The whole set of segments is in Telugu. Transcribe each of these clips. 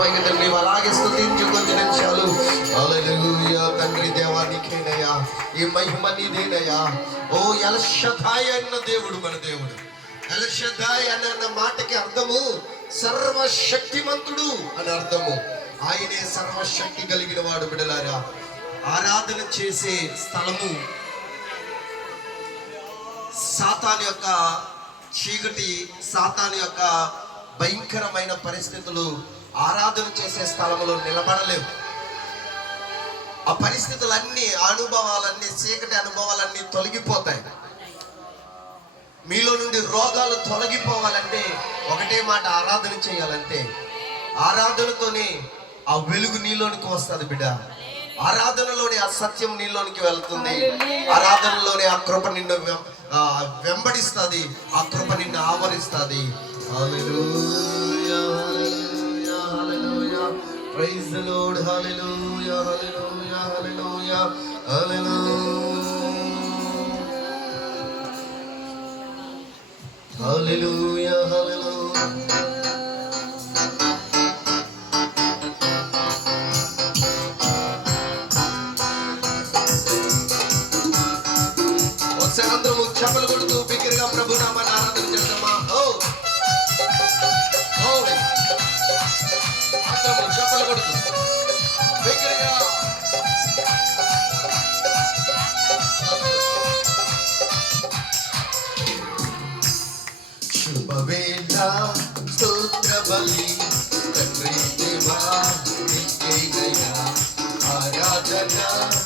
పైకి నీవు అలాగే స్తుతించు కొద్ది నిమిషాలు. హల్లెలూయా. తండ్రి దేవా నీకేనయ్యా ఈ మహిమ నీదేనయ్యా. ఓ ఎల్ షదాయ్ అన్న దేవుడు మన దేవుడు. ఎల్ షదాయ్ అన్న మాటకి అర్థము సర్వశక్తిమంతుడు అని అర్థము. ఆయనే సర్వశక్తి కలిగిన వాడు. బిడ్డలారా, ఆరాధన చేసే స్థలము సాతాను యొక్క చీకటి, సాతాను యొక్క భయంకరమైన పరిస్థితులు ఆరాధన చేసే స్థలంలో నిలబడలేవు. ఆ పరిస్థితులన్నీ, అనుభవాలన్నీ, చీకటి అనుభవాలన్నీ తొలగిపోతాయి. మీలో నుండి రోగాలు తొలగిపోవాలంటే ఒకటే మాట, ఆరాధన చేయాలంటే. ఆరాధనతోనే ఆ వెలుగు నీలోనికి వస్తుంది బిడ్డ. ఆరాధనలోనే ఆ సత్యం నీలోనికి వెళ్తుంది. ఆరాధనలోనే ఆ కృప నిన్ను వెంబడిస్తుంది, ఆ కృప నిన్ను ఆవరిస్తుంది. Hallelujah, hallelujah, hallelujah. Praise the Lord. Hallelujah, hallelujah, hallelujah, hallelujah, hallelujah, hallelujah. అందరము చప్పలు కొడుతూ బిగ్గరగా ప్రభు నామాన్ని ఆరాధన చేద్దామా? అందరము చప్పలు కొడుతూ బిగ్గరగా. శుభవేళ స్తోత్ర బలి తండ్రి దేవా నీకేనయ్యా ఆరాధన.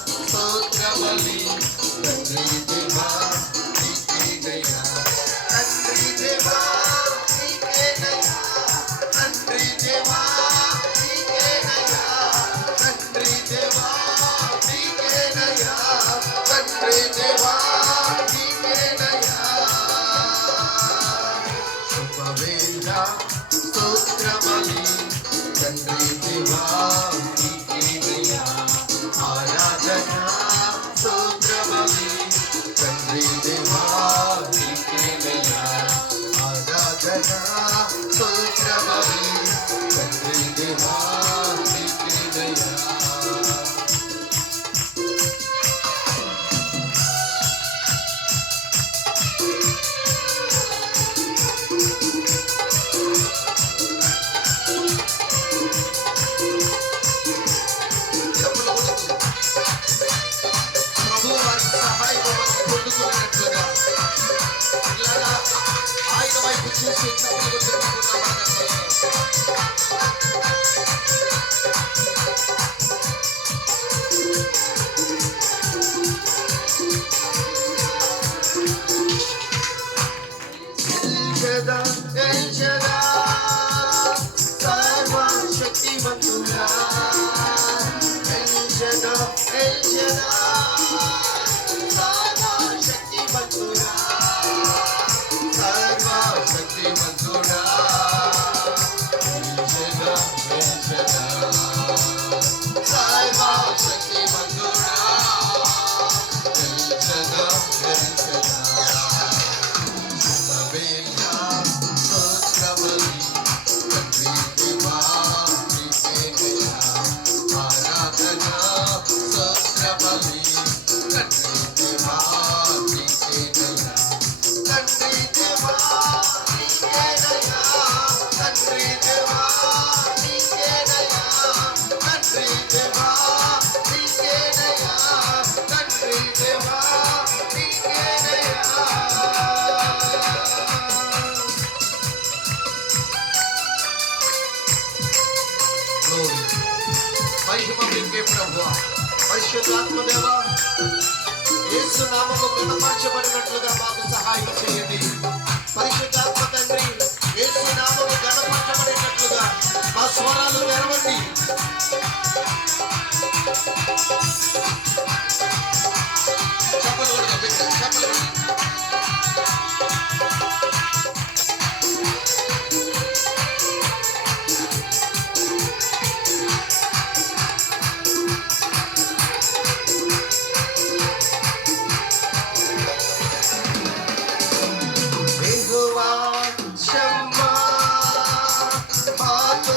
స్తోత్ర బలి తండ్రి దేవా నీకేనయ్యా. తండ్రి దేవా నీకేనయ్యా. తండ్రి దేవా నీకేనయ్యా. తండ్రి దేవా నీకేనయ్యా. తండ్రి దేవా నీకేనయ్యా. శుభవేళ స్తోత్ర బలి తండ్రి దేవా నీకేనయ్యా ఆరాధన. స్తోత్ర బలి తండ్రి దేవా నీకేనయ్యా ఆరాధన. స్తోత్ర బలి తండ్రి దేవా నీకేనయ్యా. ఆయన వైపు చూసి సర్వశక్తిమంతుడా సర్వశక్తిమంతుడా సర్వశక్తిమంతుడా సర్వశక్తిమంతుడా మహిమ మీకే ప్రభువా. పరిశుద్ధాత్మ దేవా, యేసు నామములో ఘనపరచబడినట్లుగా మాకు సహాయం చేయండి. పరిశుద్ధాత్మ తండ్రి, యేసు నామములో ఘనపరచబడినట్లుగా మా స్వరాలు తెరవండి. చెప్పలు చెప్పలు. Shama, Mato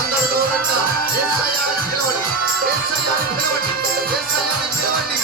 అందరూ నోరంతా యేసయ్యా అని పిలవండి, యేసయ్యా అని పిలవండి, యేసయ్యా అని పిలవండి.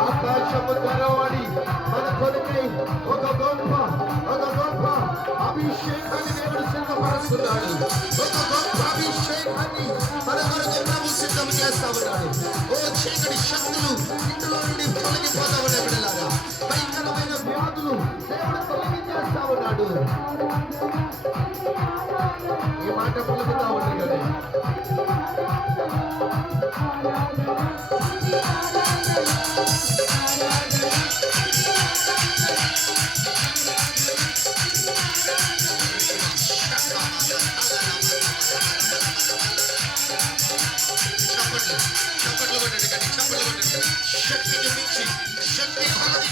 ఆకాశము తెరవబడి మన కొడుకై ఒక గొప్ప అభిషేకాన్ని దేవుడు సిద్ధపరుస్తున్నాడు. ఒక గొప్ప అభిషేకాన్ని మన కొరకు ప్రభు సిద్ధం చేస్తా ఉన్నాడు. ఓ చీకటి శక్తులు ఇందులో నుండి తొలగిపోతా ఉన్నాయి. బిడ్డలారా, భయంకరమైన వ్యాధులు దేవుడు తొలగించేస్తా ఉన్నాడు. ఈ మాట పలుకుతా ఉంది కదా. చప్పట్లు కొట్టండి కానీ చప్పట్లు కొట్టండి. శక్తికి మించి శక్తి కొలది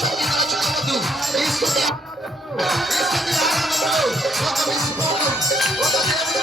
శక్తి దాచుకోవద్దు. ఈ స్తుతి ఆరాధనలో ఒక విస్ఫోటం, ఒక దేవుని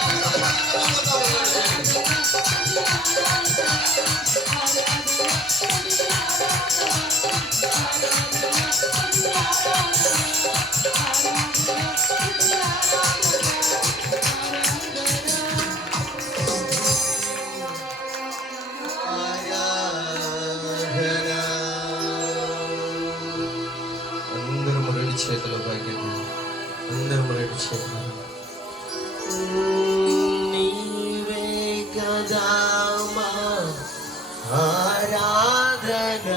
చేతులు పైకి, అందరూ రెండు చేతులు. నీవే కదా మా ఆరాధన.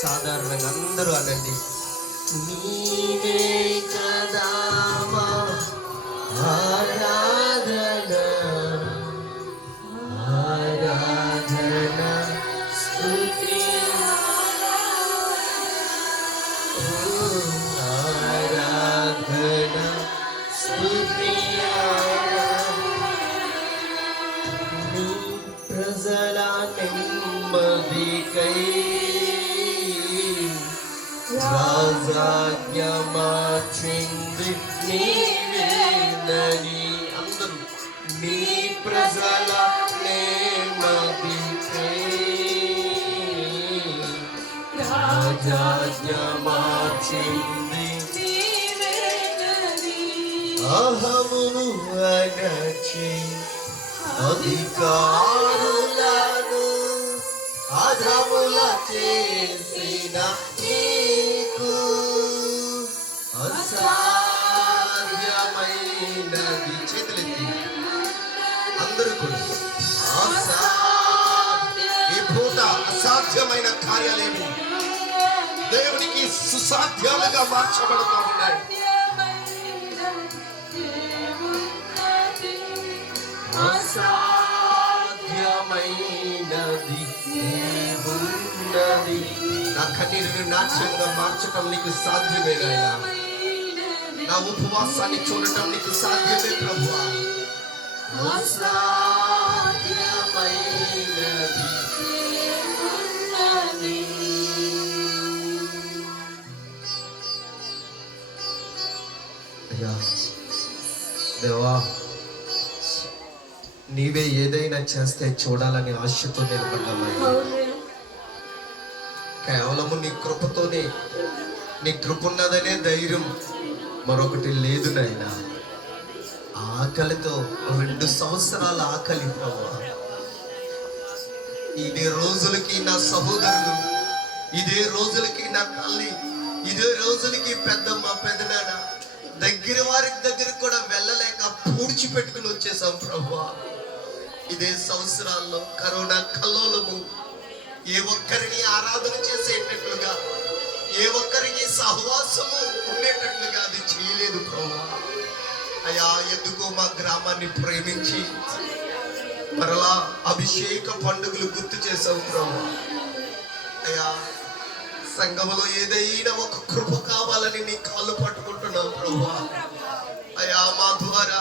సాధారణంగా అందరూ అనండి, నీవే కదా మా ఆరాధన, ఆరాధన స్తుతి ప్రజల నెమ్మదికై రాజాజ్ఞ మార్చింది నీవేనని. అందరూ నీ ప్రజల నెమ్మదికై రాజాజ్ఞ మార్చింది అహమును అణచి అధికారులను అధముల చేసిన నీకు అసాధ్యమైనది. చేతులెత్తి కార్యాలేమి దేవునికి సుసాధ్యాలుగా మార్చబడుతూ ఉన్నాయి. అసాధ్యమైనది ఏమున్నది? నా కన్నీరుని నాట్యంగా మార్చటం నీకు సాధ్యమేనాయనా. నా ఉపవాసాన్ని చూడటం నీకు సాధ్యమే ప్రభువా. అసాధ్యమైనది ఏమున్నది? అయ్యా దేవా, నీవే ఏదైనా చేస్తే చూడాలని ఆశతో నిలబడ్డామయ్యా. కేవలము నీ కృపతోనే, నీ కృప ఉన్నదనే ధైర్యం మరొకటి లేదు నాయనా. ఆకలితో 2 సంవత్సరాల ఆకలి ప్రభువా. ఇదే రోజులకి నా సహోదరులు, ఇదే రోజులకి నా తల్లి, ఇదే రోజులకి పెద్దమ్మ పెద్దనాన్న దగ్గర వారికి దగ్గర కూడా వెళ్ళలేక పూడ్చిపెట్టుకుని వచ్చేసాం ప్రభువా. ఇదే సంవత్సరాల్లో కరోనా కల్లోలము ఏ ఒక్కరిని ఆరాధన చేసేటట్లుగా, ఏ ఒక్కరికి సహవాసము ఉండేటట్లుగా అది చేయలేదు ప్రభువా. అయ్యా, ఎందుకో మా గ్రామాన్ని ప్రేమించి మరలా అభిషేక పండుగలు గుర్తు చేసావు ప్రభువా. అయ్యా, సంఘములో ఏదైనా ఒక కృప కావాలని నీ కాళ్ళు పట్టుకుంటున్నావు ప్రభువా. అయ్యా మా ద్వారా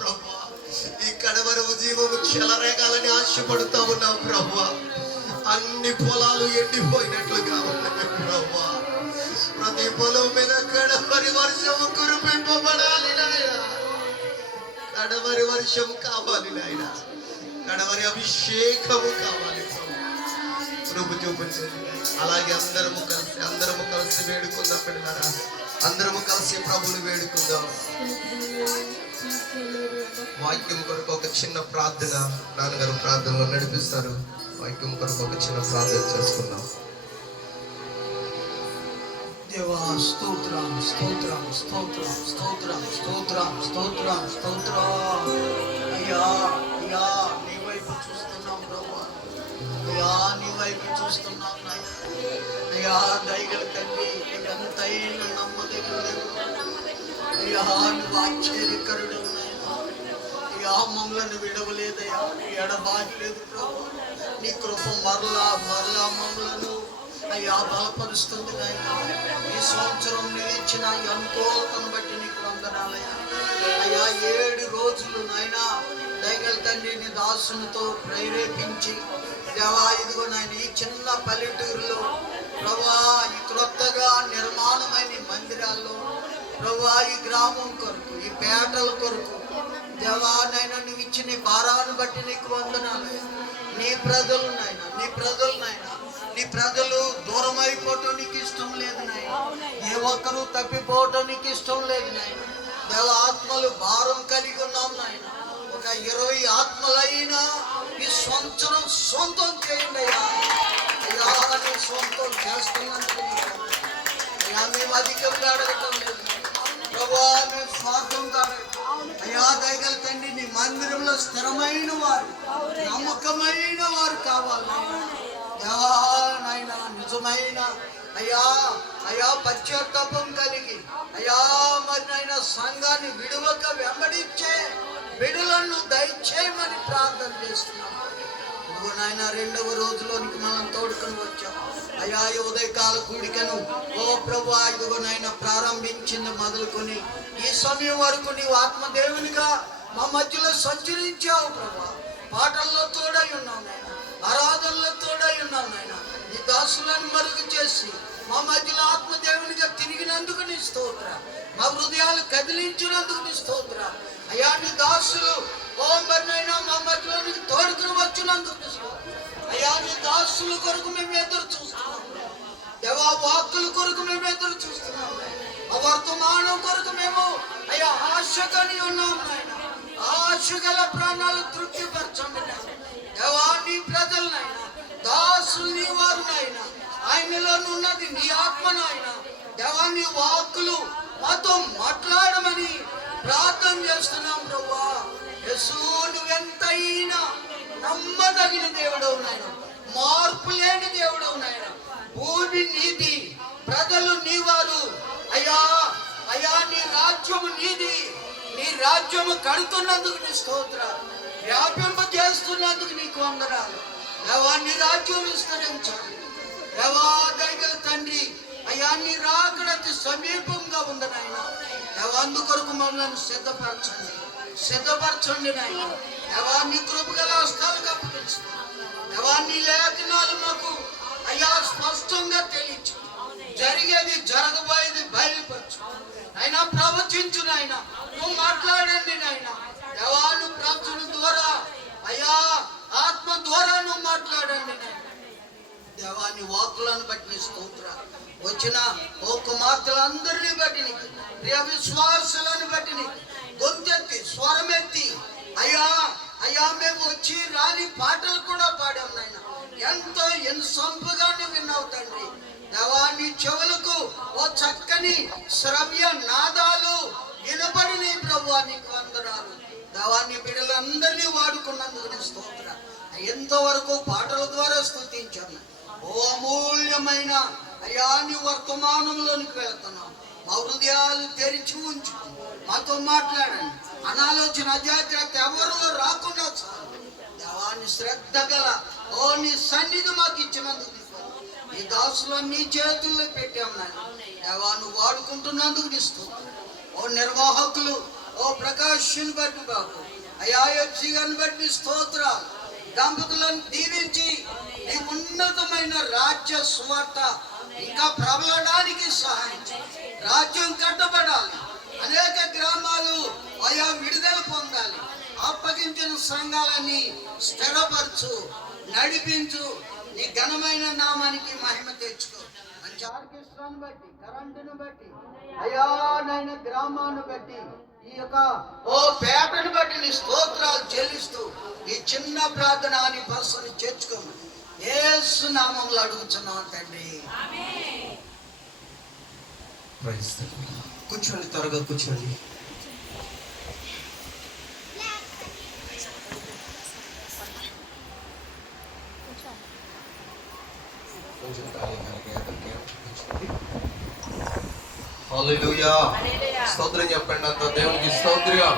ప్రభువా ఈ కడవరవు జీవము చెలరేగాలని ఆశపడుతూ ఉన్నావు ప్రభువా. అన్ని పొలాలు ఎండిపోయినట్లుగా ఉన్నాయి ప్రభువా. ప్రతి పొలం మీద కడవరి వర్షము కురిపింపబడాలి నాయన. కడవరి వర్షం కావాలి నాయన. కడవరి అభిషేకము కావాలి ప్రభు చూపించండి. అలాగే అందరము కలిసి వేడుకుందాం పిల్లలారా. అందరము కలిసి ప్రభుని వేడుకుందాం. వాక్యం కొరకు ఒక చిన్న ప్రార్థన నాన్నగారు ప్రార్థనలో నడిపిస్తారు. వాక్యం కొరకు ఒక చిన్న ప్రార్థన చేసుకుందాం. దేవా స్తోత్రం స్తోత్రం స్తోత్రం స్తోత్రం స్తోత్రం స్తోత్రం స్తోత్రం. అయ్యా అయ్యా, నీ వైపు చూస్తున్నాం ప్రభా. అయ్యా, నీ వైపు చూస్తున్నాం నాయన. అయ్యా, దయగల తండ్రి, ఎంతైనా నమ్మదగిన అయ్యా, నువ్వు ఆశ్చర్యకరుడు నాయన. అయ్యా, మమ్మల్ని విడవలేదయ్యా, ఎడబాయలేదు ప్రభు. నీ కృప మరలా మమ్మలను అయ్యా బలపరుస్తుంది నాయన. ఈ సంవత్సరం నువ్వు ఇచ్చిన అనుకూలతను బట్టి నీకు వందనాలయ్యా. అయ్యా, 7 రోజులు నాయన దయగల తండ్రి నీ దాసునితో ప్రేరేపించి దేవా ఇదిగో నాయన ఈ చిన్న పల్లెటూరులో ప్రభా, ఈ క్రొత్తగా నిర్మాణమైన మందిరాల్లో ప్రభా, ఈ గ్రామం కొరకు, ఈ పేటల కొరకు దేవా నాయన నువ్వు ఇచ్చిన భారాన్ని బట్టి నీకు వందనాలు. నీ ప్రజలు నాయన, నీ ప్రజలు దూరం అయిపోవటం నీకు ఇష్టం లేదు నాయన. ఏ ఒక్కరూ తప్పిపోవటం నీకు ఇష్టం లేదు నాయన. దేవ ఆత్మలు భారం కలిగి ఉన్నాం నాయన. ఒక 20 ఆత్మలైనా ఈ సంవత్సరం సొంతం చేయండి అయ్యా. అయ్యా, నీ సొంతం చేస్తున్నందుకు అయ్యా మేము అధికంగా అడగటం లేదు ప్రభా, మేము స్వార్థంగా అయ్యా దయగల తండ్రి నీ మందిరంలో స్థిరమైన వారు, నమ్మకమైన వారు కావాలి దేవా నాయన. నిజమైన అయ్యా పశ్చాత్తాపం కలిగి అయ్యా మరి నాయన సంఘాన్ని విడువక వెంబడించే బిడ్డలను దయచేయమని ప్రార్థన చేస్తున్నాం. ఇదిగో నాయన 2వ రోజులోనికి మనం తోడుకొని వచ్చాం అయ్యా. ఈ ఉదయకాల కూడికను ఓ ప్రభు ఇదిగో నాయన ప్రారంభించింది మొదలుకొని ఈ సమయం వరకు నీవు ఆత్మదేవునిగా మా మధ్యలో సంచరించావు ప్రభు. పాటల్లో తోడై ఉన్నావు నాయన, ఆరాధనలో తోడై ఉన్నావు నాయన. నీ దాసులను మరుగు చేసి మా మధ్యలో ఆత్మదేవునిగా తిరిగినందుకు నీ స్తోత్ర. మా హృదయాలు కదిలించినందుకు నీ స్తోత్ర అయ్యా. నీ దాసులు ఓ మరినైనా మా మధ్యలోనికి తోడుకుని వచ్చినందుకు అయ్యా. నీ దాసుల కొరకు మేము ఎదురు చూస్తున్నాం దేవా. వాక్కుల కొరకు మేము ఎదురు చూస్తున్నాం. ఆ వర్తమానం కొరకు మేము అయ్యా ఆశకని ఉన్నాం నాయన. ఆశ గల ప్రాణాలు తృప్తిపరచండి దేవా. నీ ప్రజలనైనా దాసులు నీ వారు నాయన, ఆయనలో ఉన్నది నీ ఆత్మ నాయన దేవా. నీ వాక్కులు మాతో మాట్లాడమని ప్రార్థన చేస్తున్నాం ప్రభువా. యేసు నువ్వెంతైనా నమ్మదగిన దేవుడవు నాయన. మార్పు రాజ్యము కడుతున్నందుకు నీ స్తోత్రాలు, వ్యాపింప చేస్తున్నందుకు నీకు వందనాలు. దేవా నీ రాజ్యం విస్తరించాలి. దేవా దయగల తండ్రి, అయ్యా నీ రాకడ అతి సమీపంగా ఉంది నాయన. దేవా అందుకొరకు మమ్మల్ని సిద్ధపరచండి నాయన. దేవా నీ కృపగల హస్తాలకు అప్పగించుకున్నాం. దేవా నీ లేఖనాలు మాకు అయ్యా స్పష్టంగా తెలియచు, జరిగేది జరగబోయేది బయలుపరచు. అయినా ప్రవచించు నాయన, నువ్వు మాట్లాడండి నాయన. దేవా నువ్వు ప్రార్థన ద్వారా అయ్యా ఆత్మ ద్వారా నువ్వు మాట్లాడండి నాయన. దేవాన్ని వాక్కులను బట్టి నీ స్తోత్రాలు. వచ్చిన ఓ కుమార్తెలందరినీ బట్టి నీకు, ప్రియ విశ్వాసులను బట్టి నీకు గొంతెత్తి స్వరమెత్తి అయ్యా అయ్యా మేము వచ్చి రాని పాటలు కూడా పాడాం నాయన. ఎంతో సంపుగా విన్నావు తండ్రి. దేవా నీ చెవులకు ఓ చక్కని శ్రవ్య నాదాలు వినబడిని ప్రభువా, నీకు వందనాలు. దేవా నీ బిడ్డలందరినీ వాడుకున్నందుకు నీ స్తోత్రాలు. ఎంతవరకు పాటల ద్వారా స్తుతించాను. ఓ అమూల్యమైన అయ్యా నీ వర్తమానంలోనికి వెళ్తున్నాం. మా హృదయాలు తెరిచి ఉంచు, మాతో మాట్లాడండి. అనాలోచన అజాగ్రత్త ఎవరిలో రాకుండా చాలు. దేవాన్ని శ్రద్ధ గల ఓ నీ సన్నిధి మాకు ఇచ్చినందుకు నీ దాసులను నీ చేతుల్లో పెట్టాం నాయన. దేవా నువ్వు వాడుకుంటున్నందుకు నీ స్తోత్రం. ఓ నిర్వాహకులు ఓ ప్రకాష్ని బట్టి బాబు, అయ్యా ఎఫ్సి గారిని బట్టి స్తోత్రాలు. దంపతులను దీవించి నీ ఉన్నతమైన రాజ్య సువార్త ఇంకా ప్రబలడానికి సహాయం చేయి. రాజ్యం కట్టబడాలి, అనేక గ్రామాలు అయా విడుదల పొందాలి. అప్పగించిన సంఘాలని స్థిరపరచు, నడిపించు. నీ ఘనమైన నామానికి మహిమ తెచ్చుకో. మంచి ఆర్కెస్ట్రాను బట్టి, కరెంటును బట్టి, అయా నాయన గ్రామాన్ని బట్టి, ఈ యొక్క ఓ పేటను బట్టి నీ స్తోత్రాలు చెల్లిస్తూ ఈ చిన్న ప్రార్థన అని బస్సుని చేర్చుకోమని యేసు నామములో అడుగుతున్నాం తండ్రి. కూర్చోండి, త్వరగా కూర్చోండి. హల్లెలూయా. స్తోత్రం చెప్పండి అంత దేవునికి స్తోత్రం.